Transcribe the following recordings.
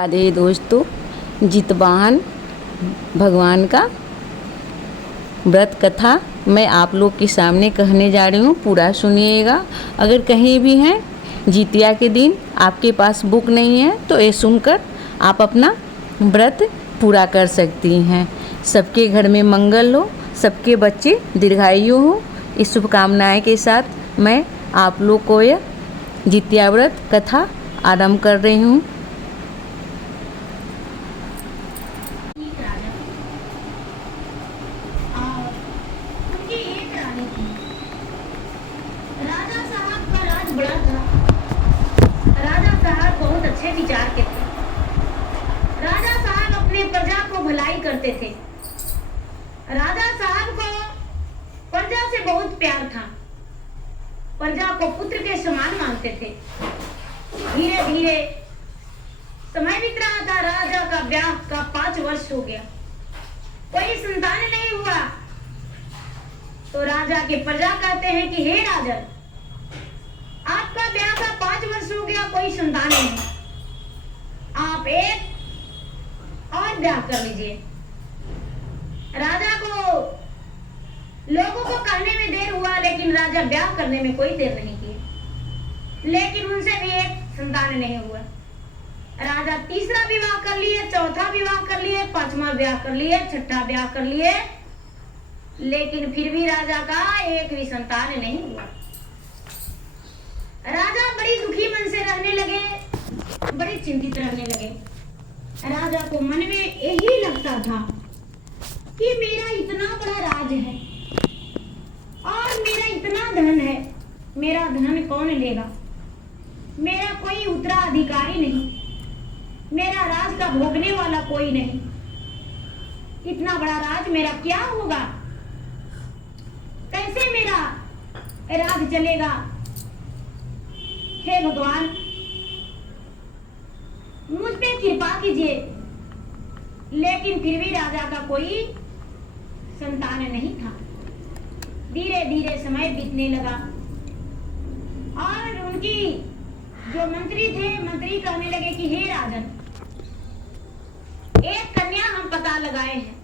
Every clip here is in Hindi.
राधे दोस्तों, जितवाहन भगवान का व्रत कथा मैं आप लोग के सामने कहने जा रही हूँ। पूरा सुनिएगा। अगर कहीं भी हैं जितिया के दिन आपके पास बुक नहीं है तो ये सुनकर आप अपना व्रत पूरा कर सकती हैं। सबके घर में मंगल हो, सबके बच्चे दीर्घायु हो, इस शुभकामनाएं के साथ मैं आप लोग को यह जितिया व्रत कथा आरंभ कर रही हूँ। बड़ा था। राजा साहब बहुत अच्छे विचार के थे। राजा साहब अपने प्रजा को भलाई करते थे। राजा साहब को प्रजा से बहुत प्यार था। प्रजा को पुत्र के समान मानते थे। धीरे धीरे समय बीत रहा था। राजा का ब्याह का 5 वर्ष हो गया, कोई संतान नहीं हुआ। तो राजा के प्रजा कहते हैं कि हे राजन, आपका ब्याह का 5 वर्ष हो गया, कोई संतान नहीं, आप एक और ब्याह कर लीजिए। राजा को लोगों को कहने में देर हुआ, लेकिन राजा ब्याह करने में कोई देर नहीं की। लेकिन उनसे भी एक संतान नहीं हुआ। राजा तीसरा विवाह कर लिए, चौथा विवाह कर लिए, 5वां ब्याह कर लिए, 6ठा ब्याह कर लिए, लेकिन फिर भी राजा का एक भी संतान नहीं हुआ। राजा बड़ी दुखी मन से रहने लगे, बड़े चिंतित रहने लगे। राजा को मन में यही लगता था कि मेरा इतना बड़ा राज है और मेरा इतना धन है, मेरा धन कौन लेगा? मेरा कोई उत्तराधिकारी नहीं, मेरा राज का भोगने वाला कोई नहीं। इतना बड़ा राज मेरा क्या होगा? कैसे मेरा राज चलेगा? हे भगवान, मुझ पे कृपा कीजिए। लेकिन फिर भी राजा का कोई संतान नहीं था। धीरे धीरे समय बीतने लगा और उनकी जो मंत्री थे, मंत्री कहने लगे कि हे राजन, एक कन्या हम पता लगाए हैं,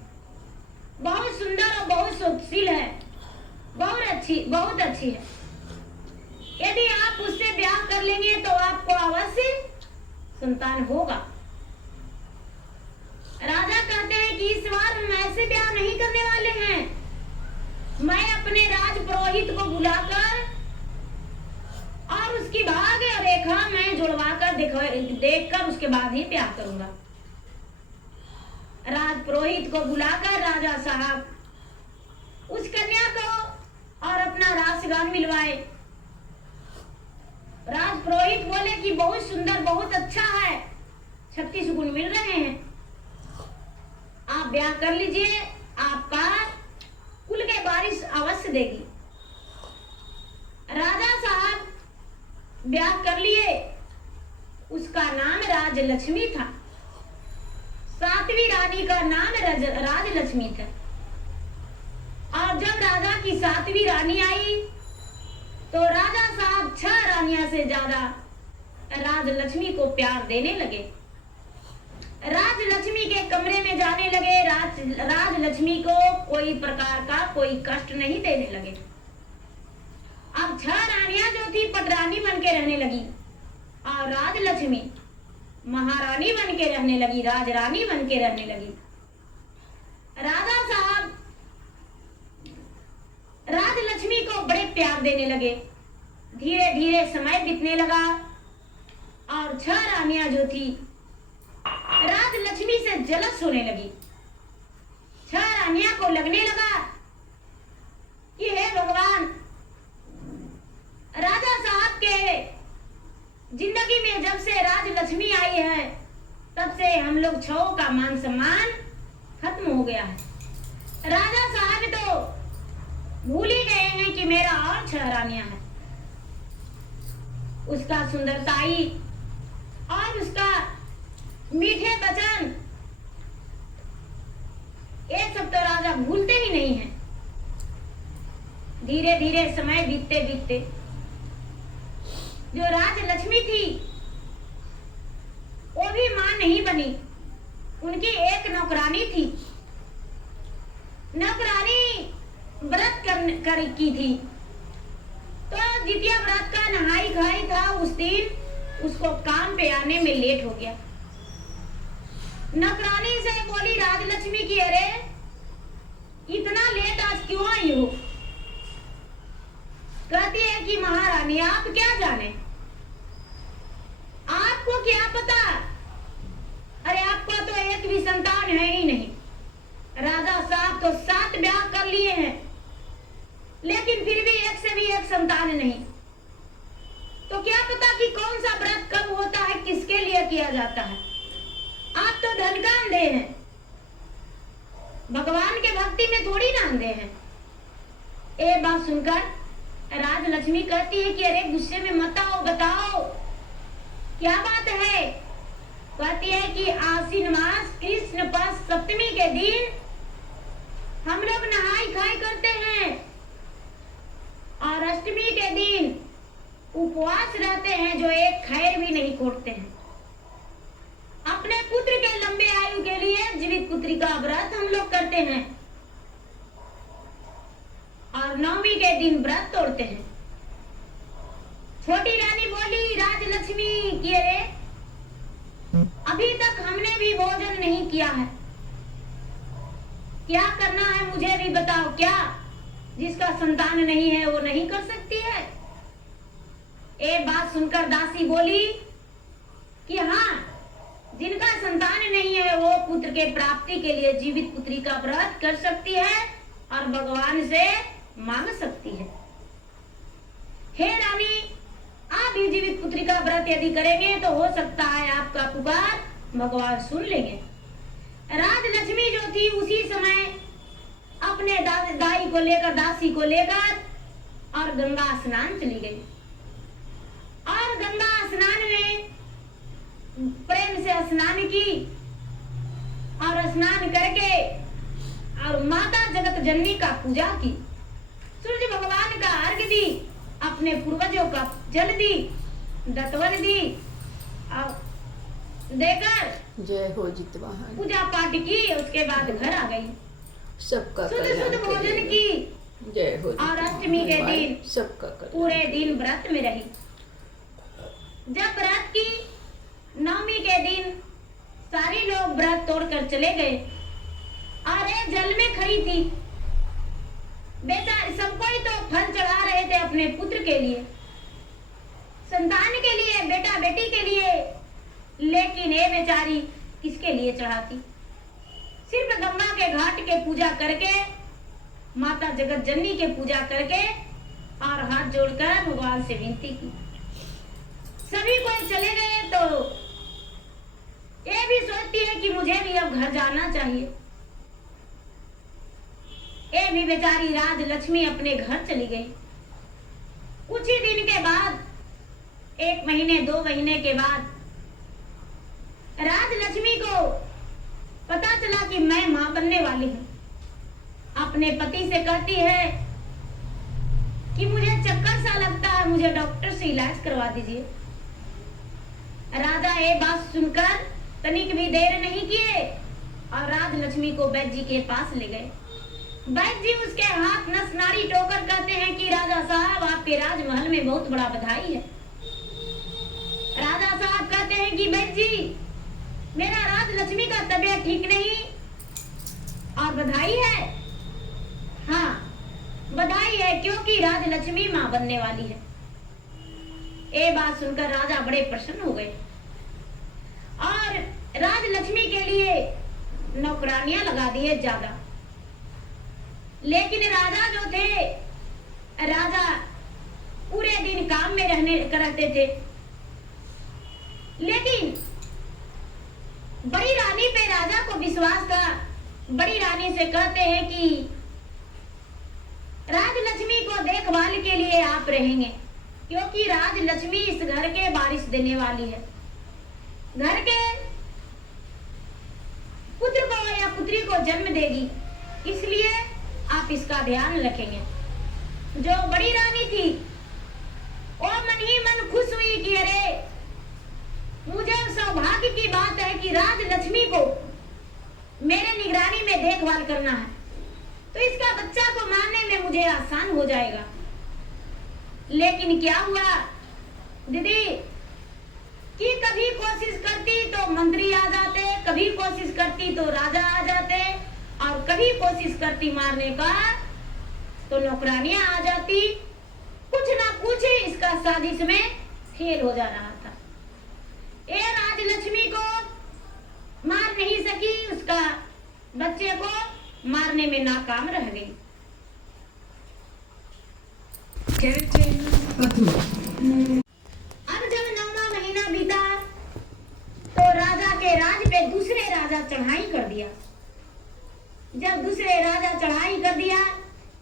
बहुत सुंदर और बहुत सुशील है, बहुत अच्छी है। यदि आप उससे ब्याह कर लेंगे तो आपको अवश्य संतान होगा। राजा कहते हैं कि इस बार हम ऐसे ब्याह नहीं करने वाले हैं। मैं अपने राज पुरोहित को बुलाकर और उसकी भाग्य रेखा मैं जुड़वाकर देखकर उसके बाद ही ब्याह करूंगा। राज पुरोहित को बुलाकर राजा साहब उस कन्या को और अपना राजगान मिलवाए। राज पुरोहित बोले कि बहुत सुंदर, बहुत अच्छा है, 36 गुण मिल रहे हैं, आप ब्याह कर लीजिए, आपका कुल के बारिश अवश्य देगी। राजा साहब ब्याह कर लिए। उसका नाम राजलक्ष्मी था। 7वीं रानी का नाम राजलक्ष्मी था। और जब राजा की 7वीं रानी आई तो राजा साहब 6 रानियां से ज्यादा राजलक्ष्मी को प्यार देने लगे। राजलक्ष्मी के कमरे में जाने लगे। राजलक्ष्मी को कोई प्रकार का कोई कष्ट नहीं देने लगे। अब 6 रानियां जो थी पटरानी बन के रहने लगी और राजलक्ष्मी महारानी बन के रहने लगी, राजरानी बन के रहने लगी। राजा साहब राजलक्ष्मी को बड़े प्यार देने लगे। धीरे धीरे समय बीतने लगा और 6 रानियां जो थी राजलक्ष्मी से जलस होने लगी। 6 रानियां को लगने लगा कि हे भगवान, राजा साहब के जिंदगी में जब से राजलक्ष्मी आई है तब से हम लोग 6 का मान सम्मान खत्म हो गया है। राजा साहब तो भूल ही गए हैं कि मेरा और 6 रानियां हैं। उसका सुंदरताई और उसका मीठे वचन, ये सब तो राजा भूलते ही नहीं हैं। धीरे धीरे समय बीतते बीतते जो राजलक्ष्मी थी वो भी माँ नहीं बनी, उनकी एक नौकरानी थी। नौकरानी व्रत की थी, तो जितिया व्रत का नहाई खाई था। उस दिन उसको काम पे आने में लेट हो गया। नौकरानी से बोली राजलक्ष्मी की, अरे इतना लेट आज क्यों आई हो? कहती है कि महारानी आप क्या जाने, आपको क्या पता, अरे आपका तो एक भी संतान है ही नहीं। राजा साहब तो 7 ब्याह कर लिए हैं, लेकिन फिर भी एक से भी एक संतान नहीं। तो क्या पता कि कौन सा व्रत कब होता है, किसके लिए किया जाता है। आप तो धन का अंधे हैं, भगवान के भक्ति में थोड़ी ना अंधे हैं। ये बात सुनकर राजलक्ष्मी कहती है कि अरे गुस्से में मत आओ, बताओ क्या बात है। कहती है कि आश्विन मास कृष्ण पक्ष सप्तमी के दिन हम लोग नहाई खाई करते हैं और अष्टमी के दिन उपवास रहते हैं, जो एक खैर भी नहीं खोटते हैं। अपने पुत्र के लंबे आयु के लिए जीवित पुत्री का व्रत हम लोग करते हैं और नवमी के दिन व्रत तोड़ते हैं। छोटी रानी बोली राजलक्ष्मी कि अरे अभी तक हमने भी भोजन नहीं किया है, क्या करना है मुझे भी बताओ। क्या जिसका संतान नहीं है वो नहीं कर सकती है? ये बात सुनकर दासी बोली कि हाँ, जिनका संतान नहीं है वो पुत्र के प्राप्ति के लिए जीवित पुत्री का व्रत कर सकती है और भगवान से मांग सकती है। हे रानी, आप भी जीवित पुत्री का व्रत यदि करेंगे तो हो सकता है आपका पुकार भगवान सुन लेंगे। राजलक्ष्मी जो थी उसी समय अपने दाई को लेकर, दासी को लेकर और गंगा स्नान चली गई और गंगा स्नान में प्रेम से स्नान की और स्नान करके और माता जगत जननी का पूजा की, सूर्य भगवान का अर्घ दी, अपने पूर्वजों का जल दी, दत्तवन दी और देकर जय हो जितवाहन पूजा पाठ की। उसके बाद घर आ गई, सबका शुद्ध भोजन की जय हो और अष्टमी के दिन सबका पूरे दिन व्रत में रही। जब व्रत की नवमी के दिन सारे लोग व्रत तोड़कर चले गए और एक जल में खड़ी थी। बेचारी सब कोई तो फल चढ़ा रहे थे अपने पुत्र के लिए, संतान के लिए, बेटा बेटी के लिए, लेकिन ये बेचारी किसके लिए चढ़ाती? सिर्फ गंगा के घाट के पूजा करके, माता जगत जननी के पूजा करके और हाथ जोड़कर भगवान से विनती की। सभी कोई चले गए तो ये भी सोचती है कि मुझे भी अब घर जाना चाहिए। ये भी बेचारी राजलक्ष्मी अपने घर चली गई। कुछ ही दिन के बाद, 1 महीने 2 महीने के बाद राजलक्ष्मी को पता चला कि मैं मां बनने वाली हूं। अपने पति से कहती है कि मुझे चक्कर सा लगता है, मुझे डॉक्टर से इलाज करवा दीजिए। राजा ये बात सुनकर तनिक भी देर नहीं किए और राजलक्ष्मी को वैद्य जी के पास ले गए। वैद्य जी उसके हाथ नस नाड़ी टोकर कहते हैं कि राजा साहब, आपके राजमहल में बहुत बड़ा बधाई है। राजा साहब कहते हैं कि वैद्य जी, मेरा राजलक्ष्मी का तबीयत ठीक नहीं और बधाई है। हाँ, बधाई है क्योंकि राजलक्ष्मी मां बनने वाली है। ये बात सुनकर राजा बड़े प्रसन्न हो गए और राजलक्ष्मी के लिए नौकरानियां लगा दिए ज्यादा। लेकिन राजा जो थे, राजा पूरे दिन काम में रहते थे। लेकिन बड़ी रानी पे राजा को विश्वास था। बड़ी रानी से कहते हैं कि राजलक्ष्मी को देखभाल के लिए आप रहेंगे, क्योंकि राजलक्ष्मी इस घर के वारिस देने वाली है। घर के पुत्र को या पुत्री को जन्म देगी, इसलिए आप इसका ध्यान रखेंगे। जो बड़ी रानी थी वो मन ही मन खुश हुई कि अरे मुझे सौभाग्य की बात है कि राजलक्ष्मी को मेरे निगरानी में देखभाल करना है, तो इसका बच्चा को मारने में मुझे आसान हो जाएगा। लेकिन क्या हुआ दीदी कि कभी कोशिश करती तो मंत्री आ जाते, कभी कोशिश करती तो राजा आ जाते, और कभी कोशिश करती मारने का तो नौकरानियां आ जाती। कुछ ना कुछ इसका साजिश में फेल हो जा रहा था। ये राजलक्ष्मी को मार नहीं सकी, उसका बच्चे को मारने में नाकाम रह गई। अब जब 9वां महीना बीता तो राजा के राज पे दूसरे राजा चढ़ाई कर दिया। जब दूसरे राजा चढ़ाई कर दिया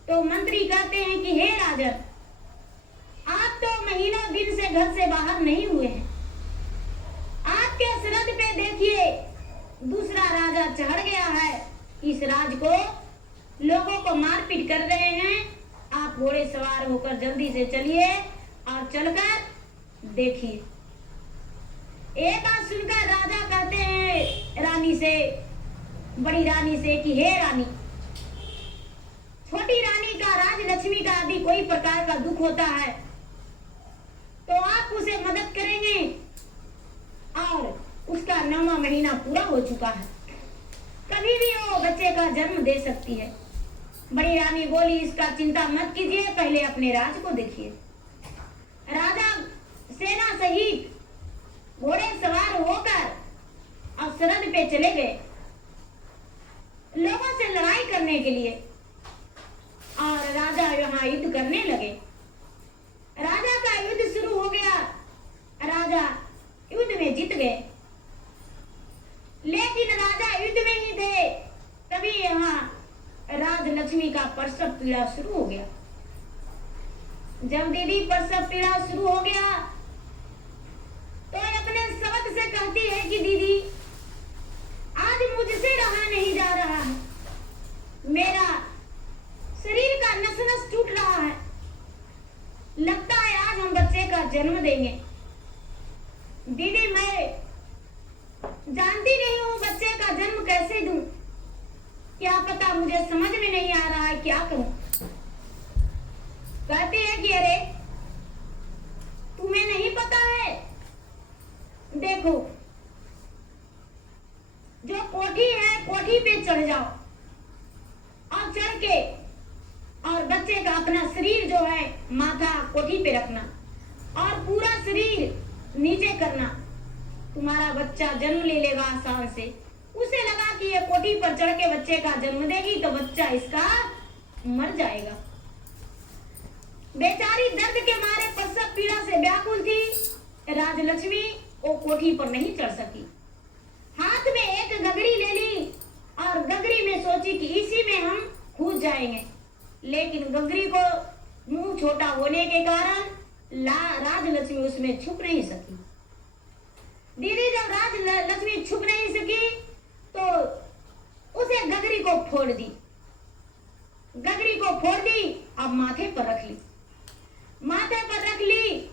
तो मंत्री कहते हैं कि हे राजन, आप तो महीनों दिन से घर से बाहर नहीं हुए हैं, आपके सरहद पे देखिए दूसरा राजा चढ़ गया है, इस राज को लोगों को मारपीट कर रहे हैं। आप घोड़े सवार होकर जल्दी से चलिए और चलकर देखिए। एक बात सुनकर राजा कहते हैं रानी से, बड़ी रानी से कि हे रानी, छोटी रानी का राजलक्ष्मी का यदि कोई प्रकार का दुख होता है तो आप उसे मदद करेंगे, और उसका 9वां महीना पूरा हो चुका है, कभी भी वो बच्चे का जन्म दे सकती है। बड़ी रानी बोली इसका चिंता मत कीजिए, पहले अपने राज को देखिए। राजा सेना सहित घोड़े सवार होकर और सरहद पे चले गए लोगों से लड़ाई करने के लिए, और राजा यहाँ युद्ध करने लगे। राजा का युद्ध शुरू हो गया, राजा युद्ध में जीत गए। लेकिन राजा युद्ध में ही थे तभी यहाँ राजलक्ष्मी का प्रसव पीड़ा शुरू हो गया। जब दीदी प्रसव पीड़ा शुरू हो गया तो अपने सवत से कहती है कि दीदी आज मुझसे रहा नहीं जा रहा है, मेरा शरीर का नस नस टूट रहा है, लगता है आज हम बच्चे का जन्म देंगे। दीदी मैं जानती नहीं हूँ बच्चे का जन्म कैसे दूं, क्या पता, मुझे समझ में नहीं आ रहा है क्या करूं। कहती है कि अरे तुम्हें नहीं पता है, देखो जो कोठी है कोठी पे चढ़ जाओ और चढ़ के और बच्चे का अपना शरीर जो है माथा कोठी पे रखना और पूरा शरीर नीचे करना, तुम्हारा बच्चा जन्म ले लेगा आसान से। उसे लगा कि ये कोठी पर चढ़ के बच्चे का जन्म देगी तो बच्चा इसका मर जाएगा। बेचारी दर्द के मारे प्रसव पीड़ा से व्याकुल थी। राजलक्ष्मी वो कोठी पर नहीं चढ़ सकी। हाथ में एक गगरी ले ली और गगरी में सोची कि इसी में हम कूद जाएंगे, लेकिन गगरी को मुंह छोटा होने के कारण राजलक्ष्मी उसमें छुप नहीं सकी। दीदी जब राजलक्ष्मी छुप नहीं सकी तो उसे गगरी को फोड़ दी, गगरी को फोड़ दी और माथे पर रख ली, माथे पर रख ली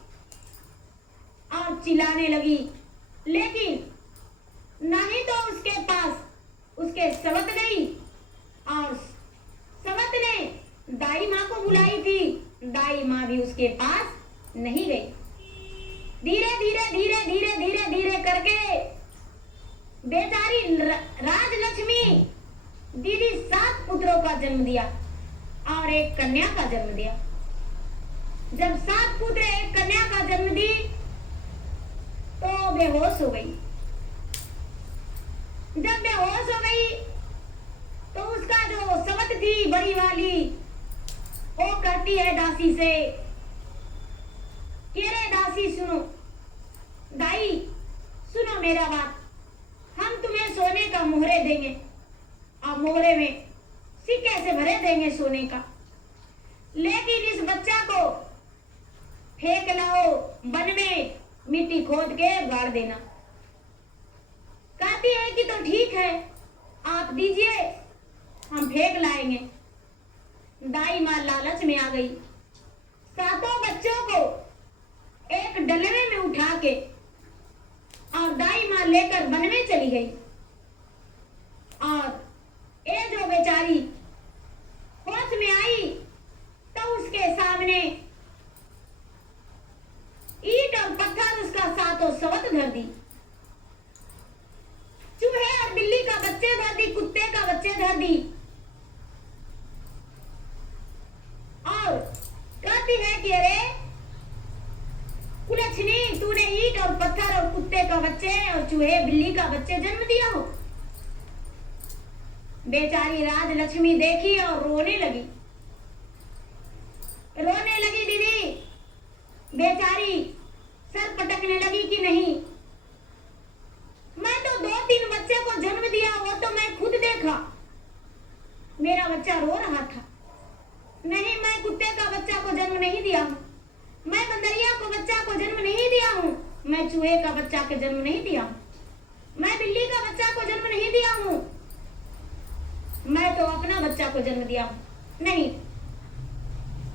और चिल्लाने लगी। लेकिन नहीं तो उसके पास उसके सवत गई और सवत ने दाई माँ को बुलाई थी, दाई माँ भी उसके पास नहीं गई। धीरे धीरे धीरे धीरे धीरे धीरे करके बेचारी राजलक्ष्मी दीदी 7 पुत्रों का जन्म दिया और एक कन्या का जन्म दिया। जब 7 पुत्र एक कन्या का जन्म दी तो बेहोश हो गई। जब बेहोश हो गई तो उसका जो सवत थी बड़ी वाली वो कहती है दासी से कि रे दासी सुनो, दाई सुनो मेरा बात, हम तुम्हें सोने का मोहरे देंगे और मोहरे में सिक्के से भरे देंगे सोने का, लेकिन इस बच्चा को फेंक लाओ वन में, मिट्टी खोद के गाड़ देना। कहती है कि तो ठीक है आप दीजिए, हम फेंक लाएंगे। दाई माँ लालच में आ गई। 7 बच्चों को एक डलवे में उठा के और दाई माँ लेकर वन में चली गई। और ये जो बेचारी होश में आई तो उसके सामने ईंट और पत्थर उसका सातों सवत धर दी। चूहे और बिल्ली का बच्चे धर दी, कुत्ते का बच्चे धर दी। और कहती है कि अरे कुलच्छनी, तूने ईंट और पत्थर और कुत्ते का बच्चे और चूहे बिल्ली का बच्चे जन्म दिया हो। बेचारी राजलक्ष्मी देखी और रोने लगी। रोने लगी दीदी, बेचारी सर पटकने लगी कि नहीं, मैं तो 2-3 बच्चे को जन्म दिया, वो तो मैं खुद देखा, मेरा बच्चा रो रहा था। नहीं, मैं कुत्ते का बच्चा को जन्म नहीं दिया हूँ, मैं बंदरिया को बच्चा को जन्म नहीं दिया हूँ, मैं चूहे का बच्चा के जन्म नहीं दिया हूँ, मैं बिल्ली का बच्चा को जन्म नहीं दिया हूँ, मैं तो अपना बच्चा को जन्म दिया हूँ। नहीं,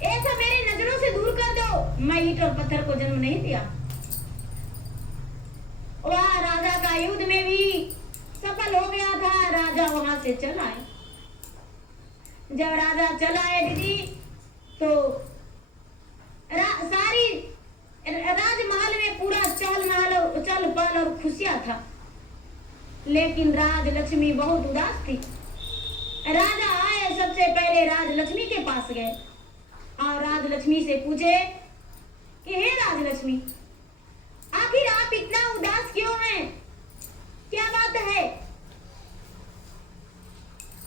ऐसा मेरी नजरों से दूर कर दो, मैं ईंट और पत्थर को जन्म नहीं दिया। वह राजा का युद्ध में भी सफल हो गया था। राजा वहां से चल आए। जब राजा चल आए दीदी तो सारी राजमहल में पूरा चल पल और खुशियां था, लेकिन राजलक्ष्मी बहुत उदास थी। राजा आए, सबसे पहले राजलक्ष्मी के पास गए और राजलक्ष्मी से पूछे कि हे राजलक्ष्मी, आखिर आप इतना उदास क्यों हैं, क्या बात है?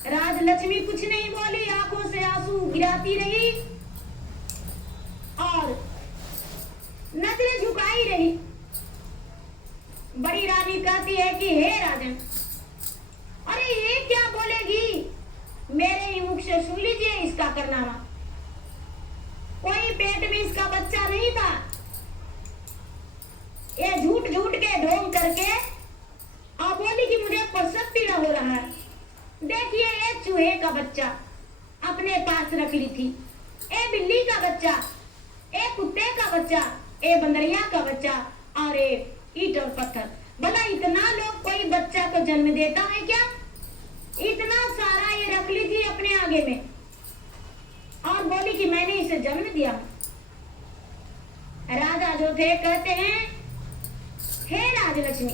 राजलक्ष्मी कुछ नहीं बोली, आंखों से आंसू गिराती रही और नजरें झुकाई रही। बड़ी रानी कहती है कि हे राजन, अरे ये क्या बोलेगी, मेरे ही मुख से सुन लीजिए इसका कारनामा। कोई पेट में इसका बच्चा नहीं था, ये झूठ झूठ के ढोंग करके और बोली कि मुझे प्रसव पीड़ा हो रहा है। देखिए, एक चूहे का बच्चा अपने पास रख ली थी, एक बिल्ली का बच्चा, एक कुत्ते का बच्चा, एक बंदरिया का बच्चा और एक ईंट और पत्थर। भला इतना लोग कोई बच्चा को जन्म देता है क्या? इतना सारा ये रख ली थी अपने आगे में और बोली कि मैंने इसे जन्म दिया। राजा जो थे कहते हैं, हे राजलक्ष्मी,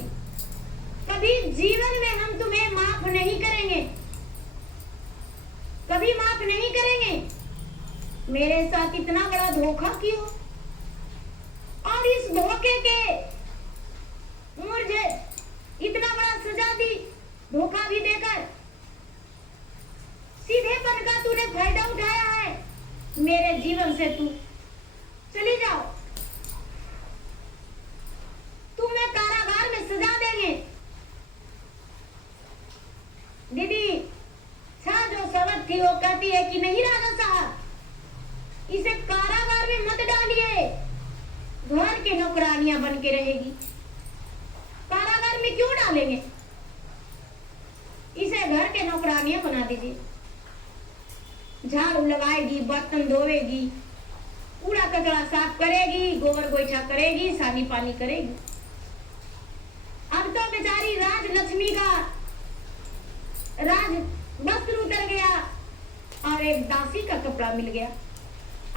कभी जीवन में हम तुम्हें माफ नहीं करेंगे, कभी माफ नहीं करेंगे। मेरे साथ इतना बड़ा धोखा क्यों, और इस धोखे के मुझे इतना बड़ा सजा दी, धोखा भी देकर। सीधेपन का तूने फायदा उठाया है, मेरे जीवन से तू चली जाओ, तुम्हें कारागार में सजा देंगे। दीदी छह जो सवत थी वो कहती है कि नहीं राजा साहब, इसे कारागार में मत डालिए, घर के नौकरानियां बन के रहेगी, कारागार में क्यों डालेंगे, इसे घर के नौकरानियां बना दीजिए। झाड़ू लगाएगी, बर्तन धोएगी, कूड़ा कचरा साफ करेगी, गोबर गोईठा करेगी, सानी पानी करेगी। अब तो बेचारी राजलक्ष्मी का राज वस्त्र उतर गया और एक दासी का कपड़ा मिल गया।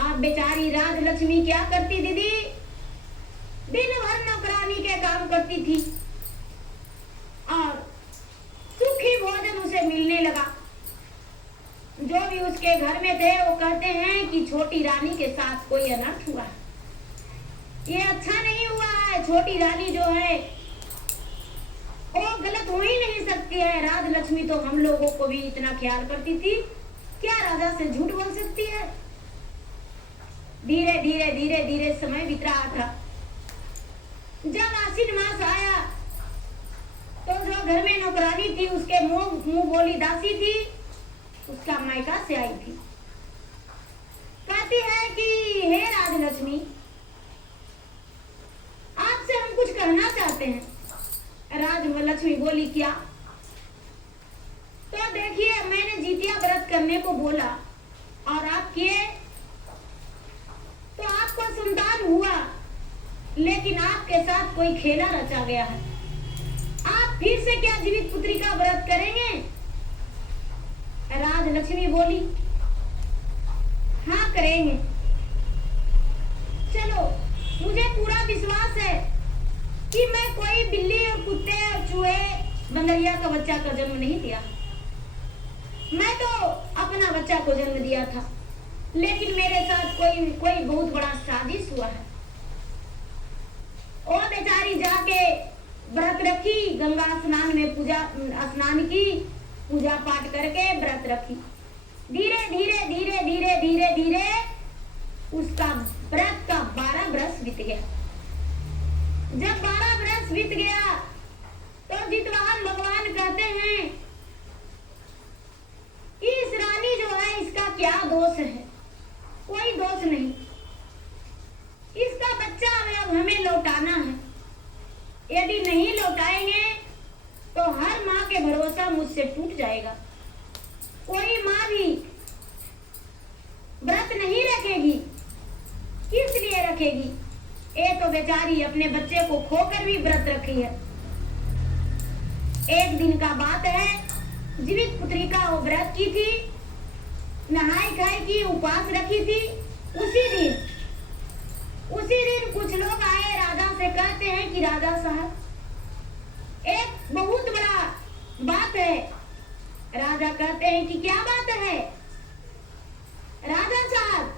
अब बेचारी राजलक्ष्मी क्या करती दीदी, दिन भर नौकरानी के काम करती थी और सुखी भोजन उसे मिलने लगा। जो भी उसके घर में थे वो कहते हैं कि छोटी रानी के साथ कोई अनर्थ हुआ, ये अच्छा नहीं हुआ है, छोटी रानी जो है वो गलत हो ही नहीं सकती है। राजलक्ष्मी तो हम लोगों को भी इतना ख्याल करती थी, क्या राजा से झूठ बोल सकती है। धीरे धीरे धीरे धीरे समय बीत रहा था। जब आश्विन मास आया तो जो घर में नौकरानी थी उसके मुंह बोली दासी थी, उसका मायका से आई थी, कहती है कि हे राजलक्ष्मी, आपसे हम कुछ कहना चाहते हैं। राजलक्ष्मी बोली क्या? तो देखिए, मैंने जितिया व्रत करने को बोला और आप किए तो आपको संतान हुआ, लेकिन आपके साथ कोई खेला रचा गया है। आप फिर से क्या जीवित पुत्री का व्रत करेंगे? राजलक्ष्मी बोली, हाँ करेंगे। चलो, मुझे पूरा विश्वास है कि मैं कोई बिल्ली और कुत्ते और चूहे बंदरिया का बच्चा का जन्म नहीं दिया। मैं तो अपना बच्चा को जन्म दिया था, लेकिन मेरे साथ कोई बहुत बड़ा साजिश हुआ है। वो बेचारी जाके व्रत रखी, गंगा स्नान में स्नान की, पूजा पाठ करके व्रत रखी। धीरे धीरे धीरे धीरे धीरे धीरे उसका व्रत का 12 वर्ष बीत गया। जब 12 वर्ष बीत गया तो जितवाहन भगवान कहते हैं, इस रानी जो है इसका क्या दोष है? कोई दोष नहीं। इसका बच्चा अब हमें लौटाना है। यदि नहीं लौटाएंगे तो हर माँ के भरोसा मुझसे टूट जाएगा। कोई माँ भी व्रत नहीं रखेगी। किस लिए रखेगी? ये तो बेचारी अपने बच्चे को खोकर भी व्रत रखी है। एक दिन का बात है, जीवित पुत्री का वो व्रत की थी, नहाई खाई की, उपवास रखी थी। उसी दिन कुछ लोग आए, राजा से कहते हैं कि राजा साहब, एक बहुत बड़ा बात है। राजा कहते हैं कि क्या बात है? राजा साहब,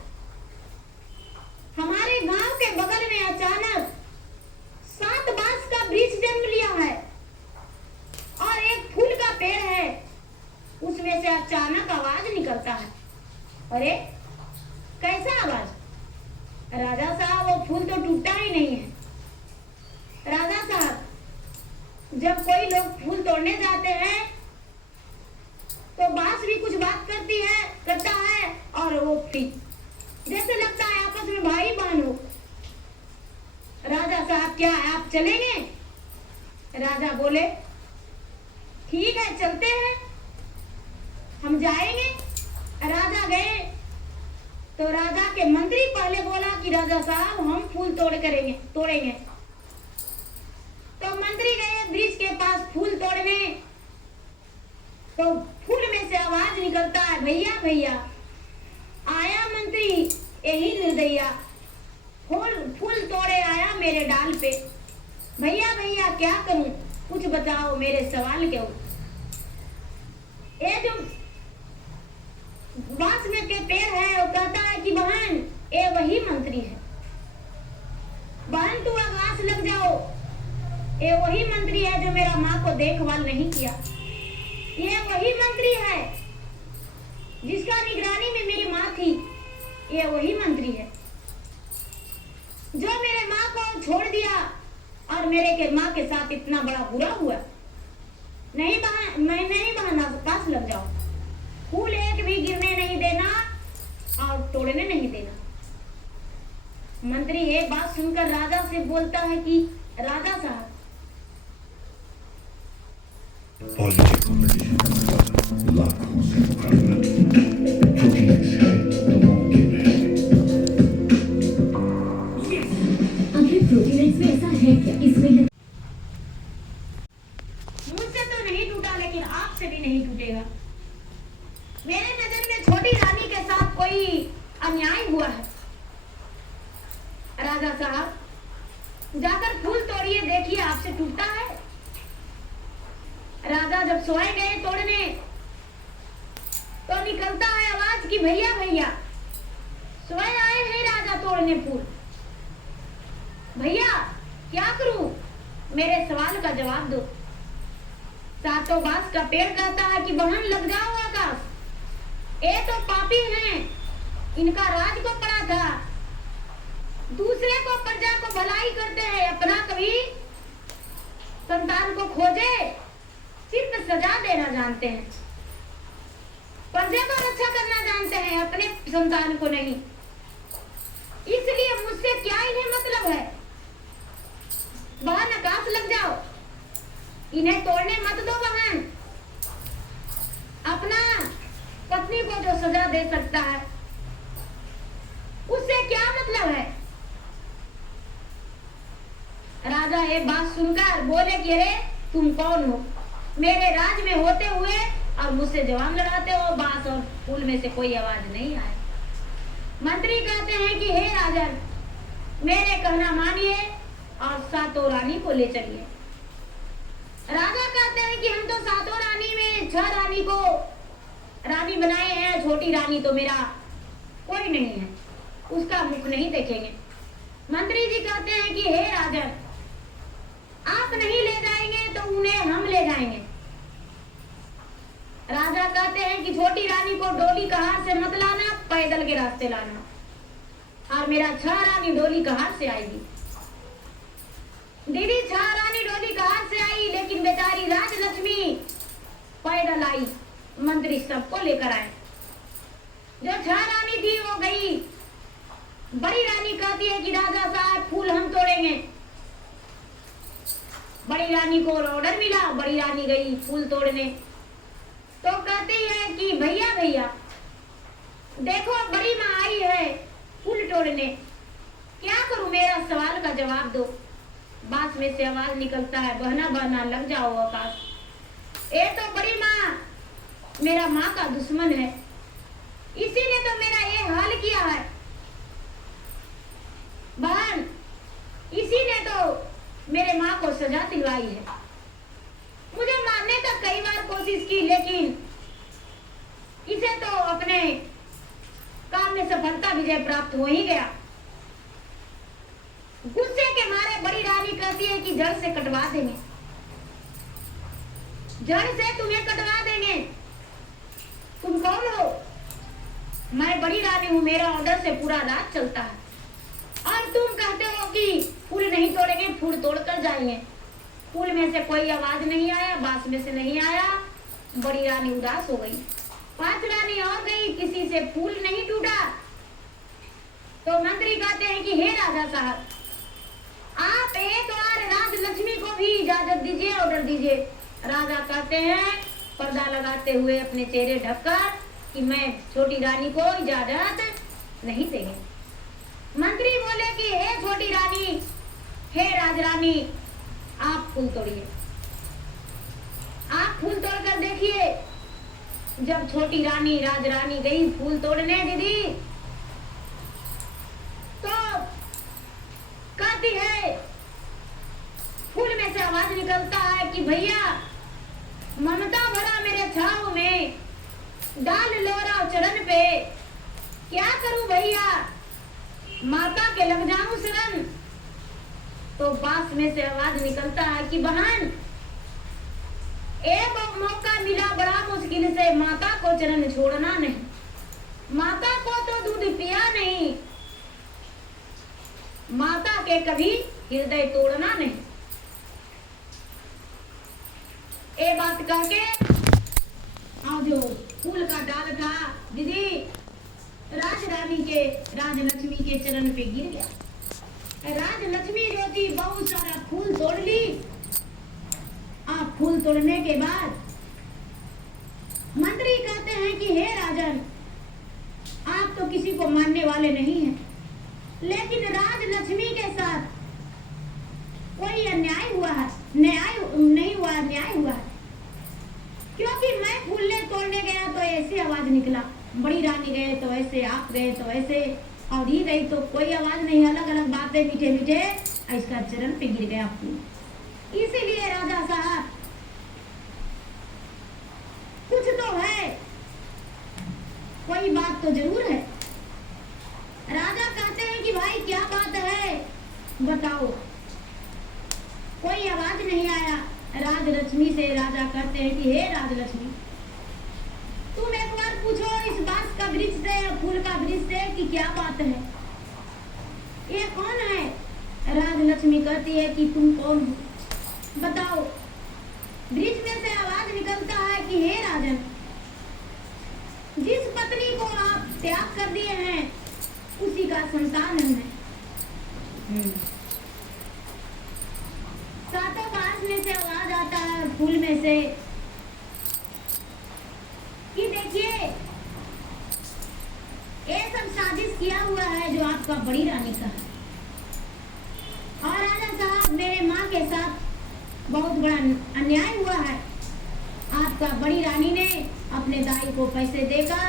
हमारे गांव के बगल में अचानक 7 बांस का वृक्ष जन्म लिया है और एक फूल का पेड़ है, उसमें से अचानक आवाज निकलता है। अरे कैसा आवाज? राजा साहब, वो फूल तो टूटा ही नहीं है। राजा साहब, जब कोई लोग फूल तोड़ने जाते हैं तो बांस भी कुछ बात करता है और वो फिर जैसे लगता है आपस में भाई बहन हो। राजा साहब, क्या आप चलेंगे? राजा बोले, ठीक है चलते हैं, हम जाएंगे। राजा गए तो राजा के मंत्री पहले बोला कि राजा साहब, हम फूल तोड़ेंगे। तो मंत्री गए वृक्ष के पास फूल तोड़ने, तो फूल में से आवाज निकलता है, भैया भैया। आया मंत्री, यही निर्दयिया, फूल तोड़े आया मेरे डाल पे। भैया भैया क्या करूं, कुछ बताओ, मेरे सवाल क्या हो। ये जो बांस में के पेड़ है, वो कहता है कि बहन, ये वही मंत्री है। बहन तू आवाज लग जाओ, ये वही मंत्री है जो मेरा माँ को देखभाल नहीं किया। ये वही मंत्री है जिसका निगरानी में मेरी माँ थी। ये वही मंत्री है जो मेरे माँ को छोड़ दिया और मेरे के माँ के साथ इतना बड़ा बुरा हुआ। नहीं बहन, मैं नहीं बहन, पास लग जाओ। फूल एक भी गिरने नहीं देना और तोड़ने नहीं देना। मंत्री ये बात सुनकर राजा से बोलता है कि राजा साहब, पॉलिटिक्स कंपटीशन लाखों से मुकाबला प्रोटीन्स है दवाओं के आखिर प्रोटीन में ऐसा है क्या? इसमें है मुझसे तो नहीं टूटा, लेकिन आपसे भी नहीं टूटेगा। मेरे नजर में छोटी रानी के साथ कोई अन्याय हुआ है। राजा साहब, जाकर फूल तोड़िए, देखिए आपसे टूटता है। राजा जब सोए गए तोड़ने, तो निकलता है आवाज कि भैया भैया, सोए आए हैं राजा तोड़ने फूल। भैया क्या करूं, मेरे सवाल का जवाब दो। सातों बांस का पेड़ कहता है कि बहन लग जाओ आकाश, ये तो पापी हैं, इनका राज को पड़ा था। दूसरे को प्रजा को भलाई करते हैं, अपना कभी संतान को खोजे, सिर्फ सजा देना जानते हैं। प्रजा को रक्षा करना जानते हैं, अपने संतान को नहीं। इसलिए मुझसे क्या इन्हें मतलब है? बहन आकाश लग जाओ, इन्हें तोड़ने मत दो बहन। अपना पत्नी को जो सजा दे सकता है, उससे क्या मतलब है? राजा ये बात सुनकर बोले कि अरे तुम कौन हो? मेरे राज में होते हुए और मुझसे जवान लड़ाते हो। बांस और फूल में से कोई आवाज नहीं आए। मंत्री कहते हैं कि हे राजन, मेरे कहना मानिए और सातों रानी को ले चलिए। राजा कहते हैं कि हम तो सातों रानी में 6 रानी को रानी बनाए हैं, छोटी रानी तो मेरा कोई नहीं है, उसका मुख नहीं देखेंगे। मंत्री जी कहते हैं कि हे राजन, आप नहीं ले जाएंगे तो उन्हें हम ले जाएंगे। राजा कहते हैं कि छोटी रानी को डोली का हाथ से मत लाना, पैदल के रास्ते लाना, और मेरा 6 रानी डोली का हाथ से आएगी। दीदी 6 रानी डोली का हाथ से आई, लेकिन बेचारी राजलक्ष्मी पैदल आई। मंत्री सबको लेकर आए। जो 6 रानी थी वो गई। बड़ी रानी कहती है कि राजा साहब फूल हम तोड़ेंगे। बड़ी रानी को ऑर्डर मिला, बड़ी रानी गई फूल तोड़ने। तो कहती है कि भैया भैया देखो, बड़ी माँ आई है फूल तोड़ने, क्या करूं? मेरा सवाल का जवाब दो। बांस में से आवाज निकलता है, बहना बहना लग जाओ आकाश। ये तो बड़ी माँ मेरा माँ का दुश्मन है, इसीलिए तो मेरा ये हाल किया है। बहन, इसी ने तो मेरे माँ को सजा दिलवाई है। मुझे मारने तक कई बार कोशिश की, लेकिन इसे तो अपने काम में सफलता विजय प्राप्त हो ही गया। गुस्से के मारे बड़ी रानी कहती है कि जड़ से कटवा देंगे, जड़ से तुम्हें कटवा देंगे। तुम कौन हो? मैं बड़ी रानी हूँ, मेरा ऑर्डर से पूरा रात चलता है, और तुम कहते हो कि फूल नहीं तोड़ेंगे, फूल तोड़कर जाएंगे। फूल में से कोई आवाज नहीं आया, बांस में से नहीं आया। बड़ी रानी उदास हो गई। 5 रानी और गई, किसी से फूल नहीं टूटा। तो मंत्री कहते हैं कि हे राजा साहब, आप एक बार राजलक्ष्मी को भी इजाजत दीजिए, ऑर्डर दीजिए। राजा कहते हैं पर्दा लगाते हुए अपने चेहरे ढककर कि मैं छोटी रानी को इजाजत नहीं देंगे। मंत्री बोले कि हे छोटी रानी, हे राजरानी, आप फूल तोड़िए। आप फूल तोड़कर देखिए। जब छोटी रानी राजरानी गई फूल तोड़ने दीदी, तो कहती है, फूल में से आवाज निकलता है कि भैया ममता भरा मेरे छाव में डाल लोरा चरण पे, क्या करूं भैया, माता के लग जाऊं शरण। तो बांस में से आवाज निकलता है कि बहन, एक मौका मिला बड़ा मुश्किल से, माता को चरण छोड़ना नहीं, माता को तो दूध पिया नहीं, माता के कभी हृदय तोड़ना नहीं। ये बात करके और जो फूल का डाल था दीदी राजरानी के, राजलक्ष्मी के चरण पे गिर गया। राजलक्ष्मी जो थी बहुत सारा फूल तोड़ ली। आप फूल तोड़ने के बाद मंत्री कहते हैं कि हे राजन, आप तो किसी को मानने वाले नहीं हैं, लेकिन राजलक्ष्मी के साथ कोई अन्याय हुआ है, न्याय नहीं हुआ, न्याय हुआ है। क्योंकि मैं फूल तोड़ने गया तो ऐसे आवाज निकला, बड़ी रानी गए तो ऐसे, आप गए तो ऐसे, और ही गई तो कोई आवाज नहीं, अलग अलग बातें मीठे मीठे, इसका चरण पे गिर गया फूल। इसीलिए राजा साहब कुछ तो है, कोई बात तो जरूर है। राजा कहते हैं कि भाई क्या बात है बताओ। कोई आवाज नहीं आया। राजलक्ष्मी से राजा कहते हैं कि हे राजलक्ष्मी, तुम एक बार पूछो इस बांस का वृक्ष से, फूल का वृक्ष से कि क्या बात है, ये कौन है। राजलक्ष्मी कहती है कि तुम कौन हो बताओ। वृक्ष में से आवाज निकलता है कि हे राजन, जिस पत्नी को आप त्याग कर दिए हैं उसी का संतान है। सातों बांस में से आवाज आता है फूल में से कि देखिए ये सब साजिश किया हुआ है जो आपका बड़ी रानी का है। और राजा साहब मेरे माँ के साथ बहुत बड़ा अन्याय हुआ है। आपका बड़ी रानी ने अपने दाई को पैसे देकर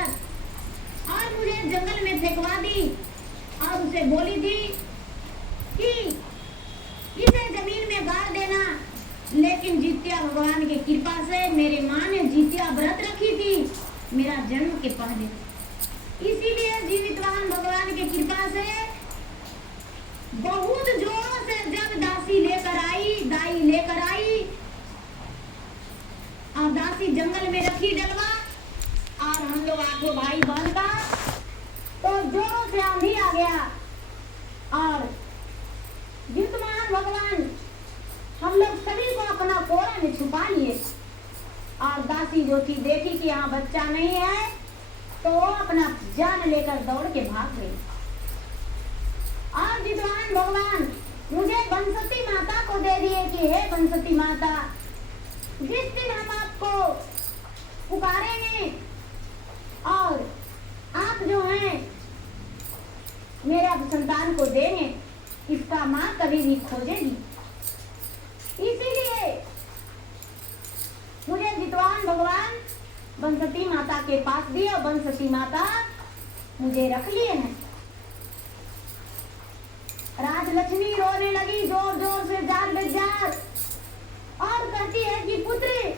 और मुझे जंगल में फेंकवा दी और उसे बोली थी कि इसे जमीन में गाड़ देना। लेकिन जित्या भगवान की कृपा से मेरे माँ ने जित्या व्रत रखी थी मेरा जन्म के पहले। इसीलिए जीवितवान भगवान की कृपा से बहुत जोरों से जब दासी लेकर आई, दाई लेकर आई और दासी जंगल में रखी डलवा और हम लोग आठों भाई बहन का तो जोरों से आंधी आ गया और जीवितवान भगवान हम लोग सभी को अपना कोरा में छुपा लिए। और दासी जो थी देखी कि यहाँ बच्चा नहीं है तो वो अपना जान लेकर दौड़ के भाग गई। और विद्वान भगवान मुझे बंसती माता को दे दिए कि हे बंसती माता, जिस दिन हम आपको पुकारेंगे और आप जो हैं मेरा संतान को देंगे, इसका माँ कभी भी खोजेगी। इसीलिए मुझे विद्वान भगवान बंसती माता के पास दिए और बंसती माता मुझे रख लिए हैं। राजलक्ष्मी रोने लगी जोर जोर से, जार बेजार, और कहती है कि पुत्री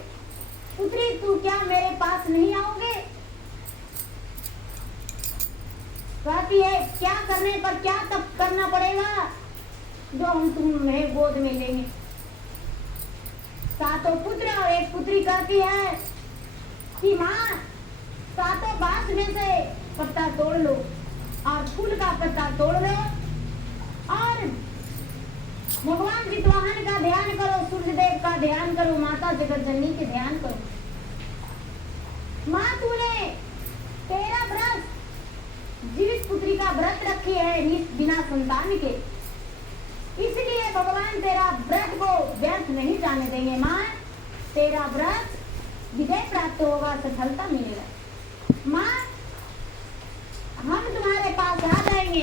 पुत्री तू क्या मेरे पास नहीं आओगे? कहती है क्या करने पर, क्या तब करना पड़ेगा जो हम तुम्हें गोद में लेंगे। सातों पुत्र और एक पुत्री कहती है कि माँ सातों बांस में से पत्ता तोड़ लो और फूल का पत्ता तोड़ लो और भगवान विद्वान का ध्यान करो, सूर्यदेव का ध्यान करो, माता जगत जननी के ध्यान करो। माँ तूने 13 बरस जीवित पुत्री का व्रत रखी है बिना संतान के, इसलिए भगवान तेरा व्रत को व्यर्थ नहीं जाने देंगे। माँ तेरा व्रत विजय प्राप्त होगा, सफलता मिलेगा। माँ हम तुम्हारे पास आ जाएंगे,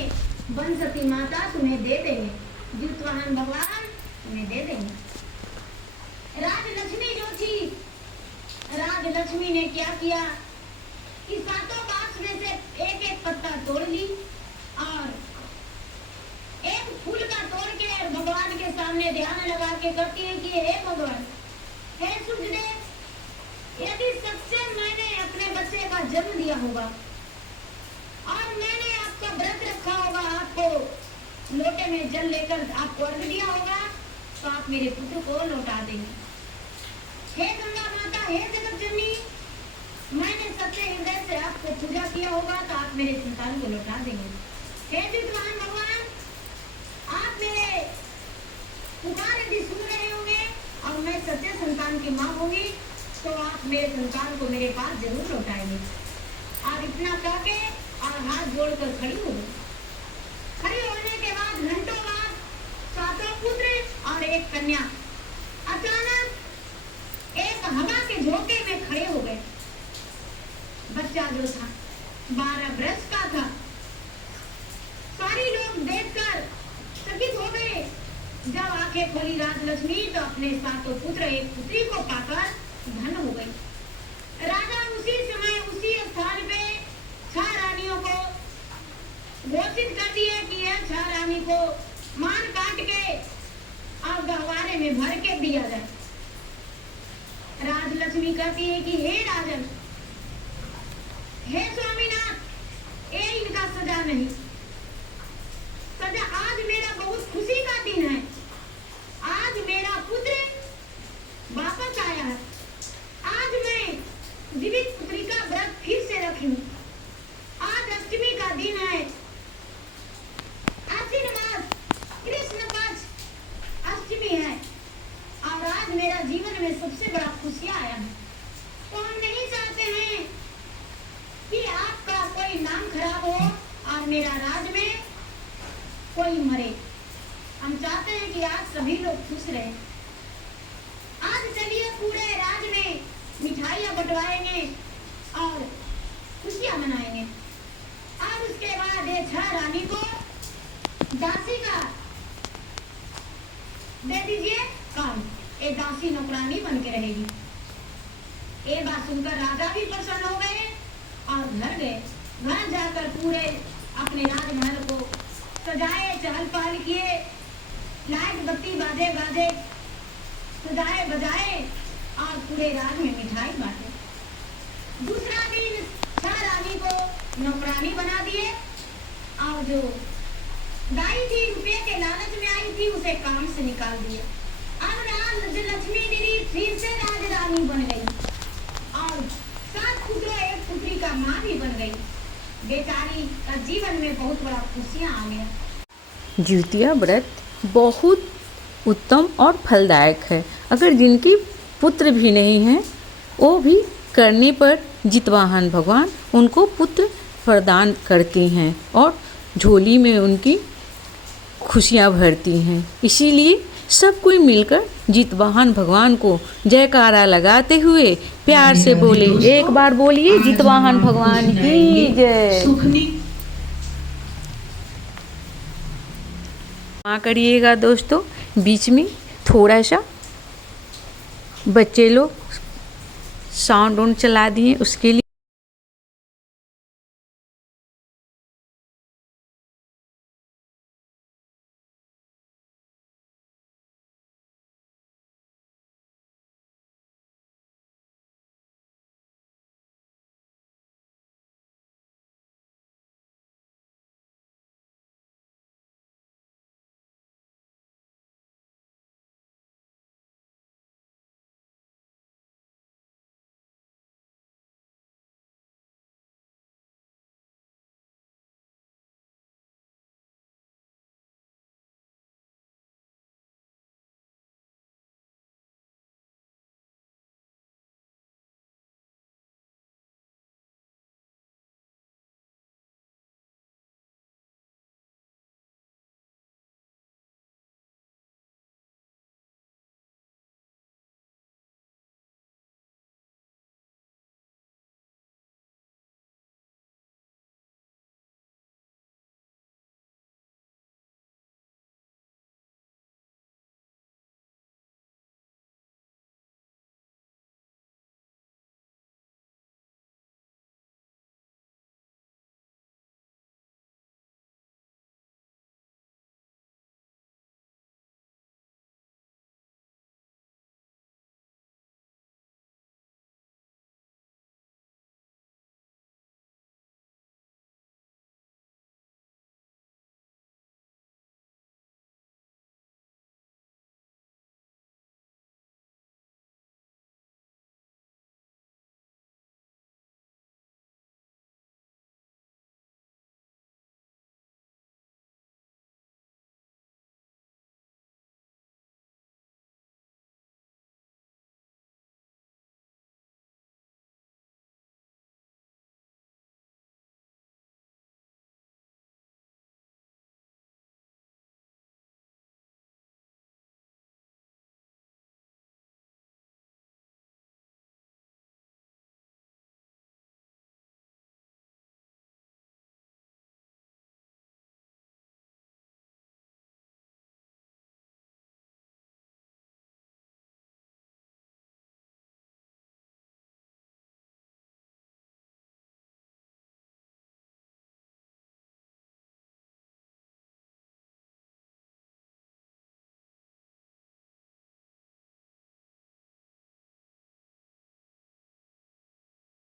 बंसती माता तुम्हें दे देंगे, जीवितवान भगवान तुम्हें दे देंगे। राजलक्ष्मी जो थी, राजलक्ष्मी ने क्या किया कि सातों बांस में से एक एक पत्ता तोड़ ली और एक फूल का तोड़ के भगवान के सामने ध्यान लगा के कहती है कि हे भगवान, हे सूर्यदेव, यदि सच्चे मैंने अपने बच्चे का जन्म दिया होगा और मैंने आपका व्रत रखा होगा, आपको लोटे में जल लेकर आपको अर्घ दिया होगा, तो आप मेरे पुत्र को लौटा देंगे। हे गंगा माता, हे जगत जननी, मैंने सच्चे हृदय से आपको पूजा किया होगा तो आप मेरे संतान को लौटा देंगे। हे विद्वान भगवान, आप मेरे पुकार यदि सुन रहे होंगे और मैं सच्चे संतान की माँ होंगी तो आप मेरे संतान को मेरे पास जरूर लौटाएंगे। और इतना कह के और हाथ जोड़कर खड़ी हो गई। खड़ी होने के बाद घंटों बाद सातों पुत्र और एक कन्या अचानक एक हवा के झोंके में खड़े हो गए। बच्चा जो था 12 वर्ष का था। सारी लोग देखकर चकित हो गए। जब आंखें खोली राजलक्ष्मी तो अपने सातों पुत्र एक पुत्री को पाकर धन हो गई। राजा उसी समय उसी स्थान पे 6 रानियों को घोषित कर दिया कि यह 6 रानी को मार काट के और गहवारे में भर के दिया जाए। राजलक्ष्मी कहती है कि हे राजन, हे स्वामीनाथ, ये इनका सजा नहीं, सजा आज मेरा बहुत खुशी का दिन है। आज मेरा पुत्र वापस आया है। आज मैं जीवित पुत्री का व्रत फिर से रखी हूँ। आज अष्टमी का दिन है, आश्विन मास कृष्ण पक्ष अष्टमी है और आज मेरा जीवन में सबसे बड़ा खुशियाँ आया है। तो हम नहीं चाहते हैं कि आपका कोई नाम खराब हो और मेरा राज में कोई मरे। हम चाहते हैं कि आज सभी लोग खुश रहे। आज चलिए पूरे राज में मिठाइयाँ बंटवाएंगे और खुशियाँ मनाएंगे। और उसके बाद ये 6 रानी को दासी का दे दीजिए काम। एक दासी नौकरानी बन के रहेगी। ये बात सुनकर राजा भी प्रसन्न हो गए और घर गए। घर जाकर पूरे अपने राजमहल को सजाए, चहल पहल किए, लाइट बत्ती बाजे बाजे सजाए बजाए और पूरे राज में मिठाई बांटे। दूसरा दिन छह रानी को नौकरानी बना दिए और जो दाई थी रुपये के लालच में आई थी उसे काम से निकाल दिया। अब लक्ष्मी दीदी फिर से राजरानी बन गई और 7 पुत्रों 1 पुत्री का माँ भी बन गई। बेचारी का जीवन में बहुत बड़ा खुशियाँ आ गया। जितिया व्रत बहुत उत्तम और फलदायक है। अगर जिनकी पुत्र भी नहीं हैं वो भी करने पर जितवाहन भगवान उनको पुत्र प्रदान करते हैं और झोली में उनकी खुशियाँ भरती हैं। इसीलिए सब कोई मिलकर जितवाहन भगवान को जयकारा लगाते हुए प्यार से बोले। एक बार बोलिए जितवाहन भगवान की जय। क्षमा करिएगा दोस्तों, बीच में थोड़ा सा बच्चे लोग साउंड चला दिए, उसके लिए